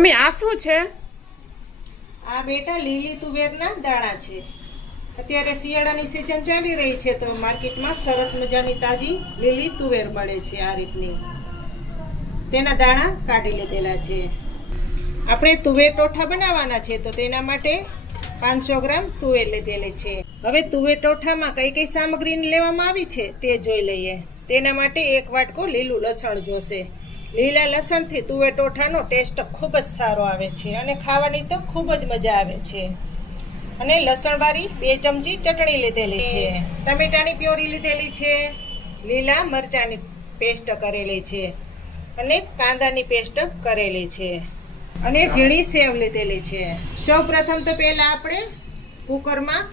Mummy આ શું છે? આ બેટા લીલી તુવેરના દાણા છે। અત્યારે શિયાળાની સિઝન ચાલી રહી છે તો માર્કેટમાં સરસ મજાની તાજી લીલી તુવેર મળે છે। આ રીતની તેના દાણા કાઢી લીધેલા છે। આપણે તુવેર ટોઠા બનાવવાના છે તો તેના માટે 500 ગ્રામ તુવેર લીધેલી છે। હવે તુવેર ટોઠામાં કઈ કઈ સામગ્રી લેવામાં આવી છે તે જોઈ લઈએ। તેના માટે 1 વાટકો લીલું લસણ જોશે। લીલા લસણથી તુવેર ટોઠાનો ટેસ્ટ ખૂબ જ સારો આવે છે અને ખાવાની તો ખૂબ જ મજા આવે છે। અને લસણવાળી 2 ચમચી ચટણી લીધેલી છે। ટમેટાની પ્યોરી લીધેલી છે। લીલા મરચાંની પેસ્ટ કરેલી છે અને કાંદાની પેસ્ટ કરેલી છે અને ઝીણી સેવ લીધેલી છે। સૌપ્રથમ તો પહેલા આપણે કુકરમાં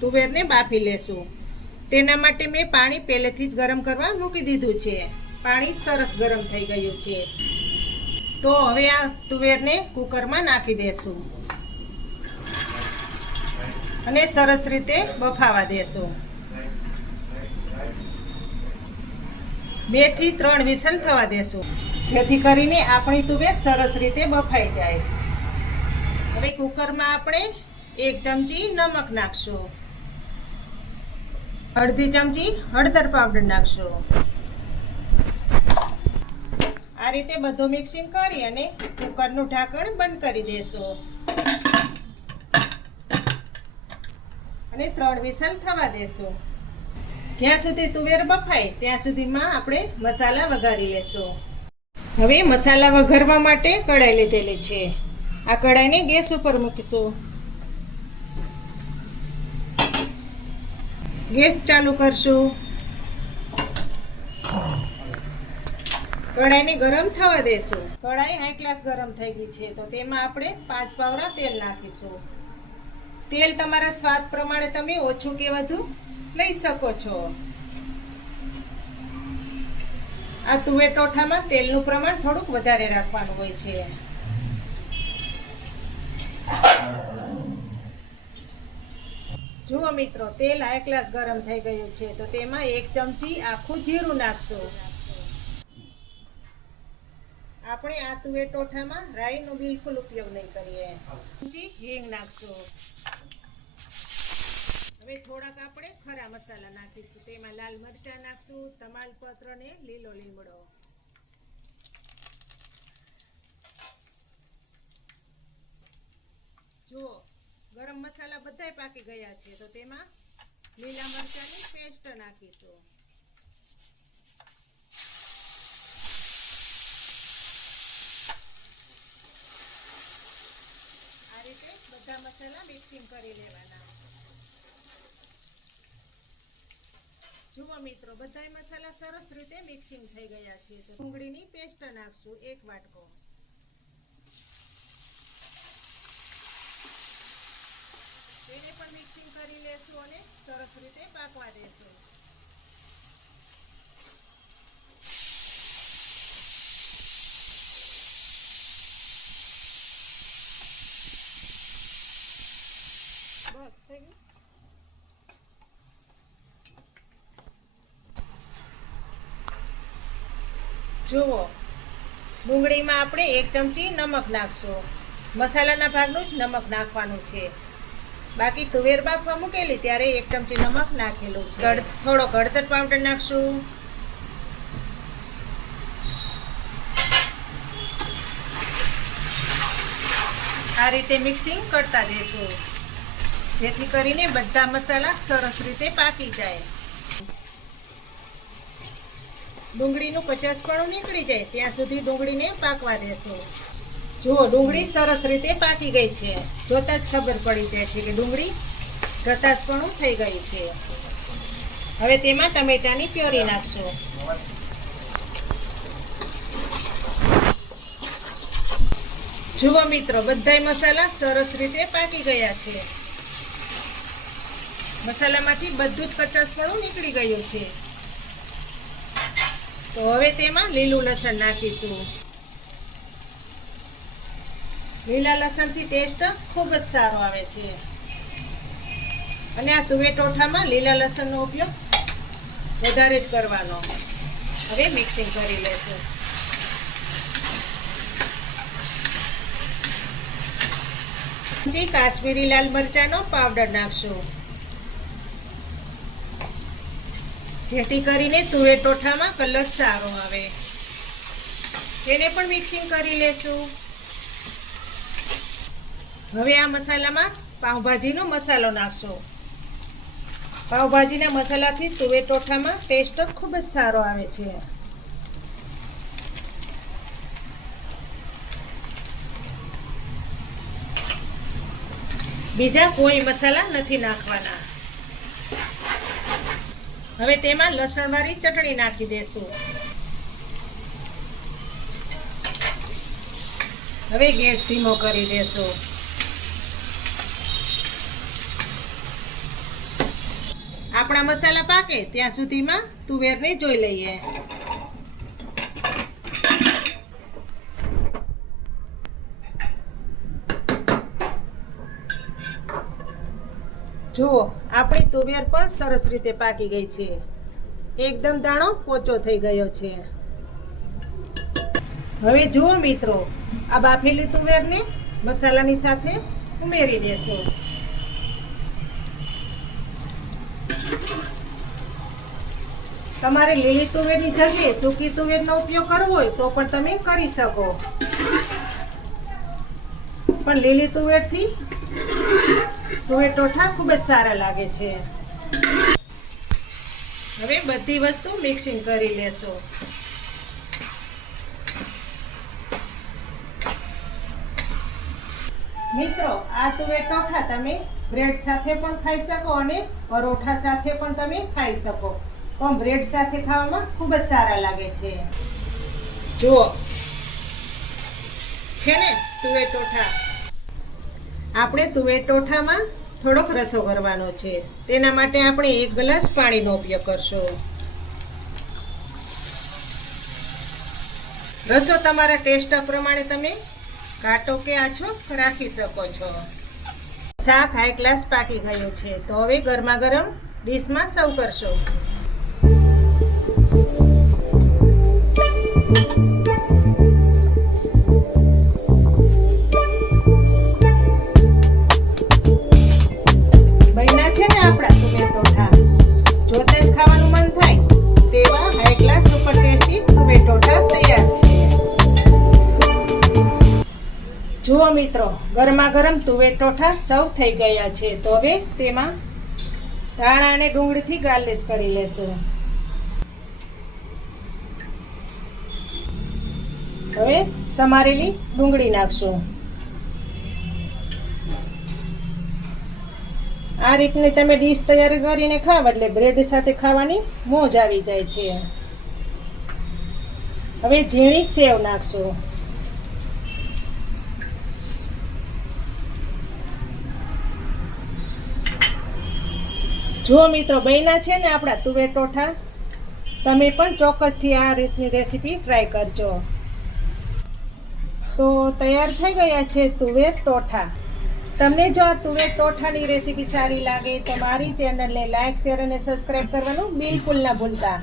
તુવેરને બાફી લેશું। તેના માટે મેં પાણી પહેલેથી જ ગરમ કરવા મૂકી દીધું છે। પાણી સરસ ગરમ થઈ ગયું છે તો હવે આ તુવેરને કુકરમાં નાખી દેશું અને સરસ રીતે બફાવા દેશું। 2 થી 3 વિસલ થવા દેશું જેથી કરીને આપણી તુવેર સરસ રીતે બફાઈ જાય। હવે કુકરમાં આપણે 1 ચમચી નમક નાખશું, અડધી ચમચી હળદર પાવડર નાખશું। આ રીતે બધું મિક્સિંગ કરી અને કુકરનું ઢાંકણ બંધ કરી દેશું અને 3 વિસલ થવા દેશું। જ્યાં સુધી તુવેર બફાય ત્યાં સુધીમાં આપણે મસાલા વઘારી લેશું। હવે મસાલા વઘારવા માટે કઢાઈ લીધેલી છે। આ કઢાઈને ગેસ ઉપર મૂકીશું। ગેસ ચાલુ કરશું। કઢાઈને ગરમ થવા દેશું। કઢાઈ હાઈ ક્લાસ ગરમ થઈ ગઈ છે તો તેમાં આપણે 5 પાવડા તેલ નાખીશું। તેલ તમારા સ્વાદ પ્રમાણે તમે ઓછું કે વધુ લઈ શકો છો। આ તુવેર ટોઠામાં તેલનું પ્રમાણ થોડુંક વધારે રાખવાનું હોય છે। જુઓ મિત્રો, તેલ હાઈ ક્લાસ ગરમ થઈ ગયું છે તો તેમાં 1 ચમચી આખું જીરું નાખશું। આપણે આ તુવેર ટોઠામાં રાઈનો બિલકુલ ઉપયોગ નહીં કરીએ। હિંગ નાખશું। હવે થોડાક આપણે ખરા મસાલા નાખીશું। તેમાં લાલ મરચાં નાખશું, તમાલપત્ર ને લીલો લીમડો। જુઓ, ગરમ મસાલા બધાય પાકી ગયા છે તો તેમાં લીલા મરચાંની પેસ્ટ નાખીશું। આ રીતે બધા મસાલા મિક્સિંગ કરી લેવાના। જુઓ મિત્રો, બધાય મસાલા સરસ રીતે મિક્સિંગ થઈ ગયા છે તો ડુંગળીની પેસ્ટ નાખશું 1 વાટકો। તેને પણ મિક્સિંગ કરી લેશું અને સરસ રીતે પાકવા દેશું। બસ થઈ ગયું। જુઓ, ડુંગળીમાં આપણે 1 ચમચી નમક નાખશું। મસાલાના ભાગનું જ નમક નાખવાનું છે। બાકી તુવેર બાફવા મૂકેલી ત્યારે 1 ચમચી નમક નાખેલું છે। થોડો હળદર પાવડર નાખશું। આ રીતે મિક્સિંગ કરતા જઈશું જેથી કરીને બધા મસાલા સરસ રીતે પાકી જાય। ડુંગળીનું કચાસપણું નીકળી જાય ત્યાં સુધી ડુંગળીને પાકવા દેશું। જુઓ, ડુંગળી સરસ રીતે પાકી ગઈ છે। જોતા જ ખબર પડી જાય છે કે ડુંગળી કચાસપણું થઈ ગઈ છે। હવે તેમાં ટમેટાની પ્યોરી નાખશું। જુઓ મિત્રો, બધાય મસાલા સરસ રીતે પાકી ગયા છે। મસાલામાંથી બધું જ કચાસપણું નીકળી ગયું છે તો હવે તેમાં લીલું લસણ નાખીશું। લીલા લસણથી ટેસ્ટ ખૂબ જ સારો આવે છે અને આ તુવેર ટોઠામાં લીલા લસણનો ઉપયોગ વધારે જ કરવાનો। હવે મિક્સિંગ કરી લેશું। પછી કાશ્મીરી લાલ મરચાંનો પાવડર નાખશું, જેથી કરીને તુવેર ટોઠામાં કલર સારો આવે. તેને પણ મિક્સિંગ કરી લેશું. હવે આ મસાલામાં પાવભાજીનો મસાલો નાખશો. પાવભાજીના મસાલાથી તુવેર ટોઠામાં ટેસ્ટ ખૂબ જ સારો આવે છે. બીજા કોઈ મસાલા નથી નાખવાના. હવે તેમાં લસણવાળી ચટણી નાખી દેશું. હવે ગેસ ધીમો કરી દેશું. આપણા મસાલા પાકે ત્યાં સુધીમાં તુવેરને જોઈ લઈએ. જુઓ, આપણી તુવેર પણ સરસ રીતે પાકી ગઈ છે. એકદમ દાણો પોચો થઈ ગયો છે. હવે જુઓ મિત્રો, આ બાફેલી તુવેરને મસાલાની સાથે ઉમેરી દેશું. તમારે લીલી તુવેરની જગ્યાએ સૂકી તુવેરનો ઉપયોગ કરવો હોય તો પણ તમે કરી શકો, પણ લીલી તુવેરથી તુવેર ટોઠા ખૂબ જ સારા લાગે છે. હવે બધી વસ્તુ મિક્સિંગ કરી લેશો. મિત્રો, આ તુવેર ટોઠા તમે બ્રેડ સાથે પણ ખાઈ શકો અને પરોઠા સાથે પણ તમે ખાઈ શકો, પણ બ્રેડ સાથે ખાવામાં ખૂબ જ સારા લાગે છે. જુઓ છે ને તુવેર ટોઠા. આપણે તુવેર ટોઠામાં થોડોક રસો ભરવાનો છે. તેના માટે આપણે 1 ગ્લાસ પાણીનો ઉપયોગ કરશું. રસો તમારા ટેસ્ટ પ્રમાણે તમે ઘાટો કે આછો રાખી શકો છો. શાક હાઈ ક્લાસ પાકી ગયું છે, તો હવે ગરમા ગરમ ડીશમાં સર્વ કરશો. જુઓ મિત્રો, ગરમા ગરમ તુવેર ટોઠા સર્વ થઈ ગયા છે. તો હવે તેમાં ધાણા અને ડુંગળીથી ગાર્નિશ કરી લેશું. હવે સમારેલી ડુંગળી નાખશું. આ રીતની તમે ડીશ તૈયાર કરીને ખાવ એટલે બ્રેડ સાથે ખાવાની મોજ આવી જાય છે. હવે ઝીણી સેવ નાખશું. જો મિત્રો, બન્યા છે ને આપણા તુવેર ટોઠા. તમે પણ ચોક્કસથી આ રીતની રેસીપી ટ્રાય કરજો. તો તૈયાર થઈ ગયા છે તુવેર ટોઠા. તમને જો આ તુવેર ટોઠાની રેસીપી સારી લાગે તો મારી ચેનલને લાઈક, શેર અને સબસ્ક્રાઈબ કરવાનું બિલકુલ ના ભૂલતા.